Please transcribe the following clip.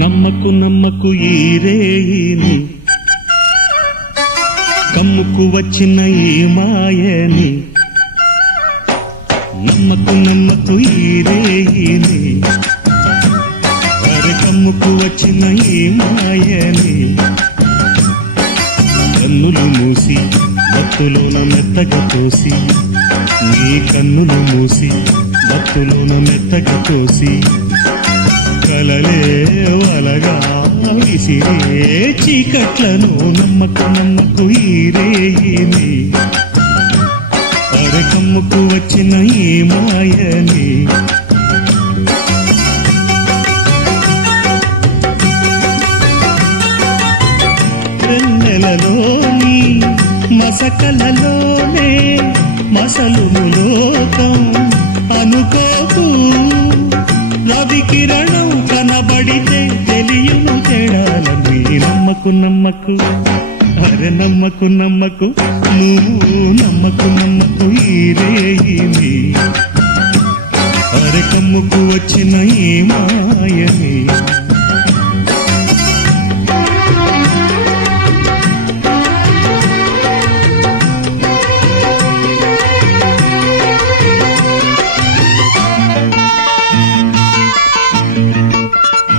నమ్మకు నమ్మకు ఈ రేయిని, కమ్ముకు వచ్చిన ఈ మాయని. నమ్మకు నమ్మకు ఈ రేయిని, అరే కమ్ముకు వచ్చిన ఈ మాయని. కన్నులు మూసి భక్తులోన మెత్తగా తోసి, నీ కన్నులు మూసి భక్తులోన మెత్తగా తోసి, కలలే వలగా విసిరే చీకట్లను. నమ్మకు నమ్మకు ఈ రేయిని, అరే కమ్ముకు వచ్చిన ఈ మాయని. వెన్నెలలోని మసకలలోనే మసలుము లోకం అనుకోకు. రవి కిరణం కనబడితే తెలియను తేడాలని. నమ్మకు నమ్మకు అరే నమ్మకు నమ్మకు, నువ్వు నమ్మకు నమ్మకు ఈ రేయిని, అరే కమ్ముకు వచ్చిన ఈ మాయని.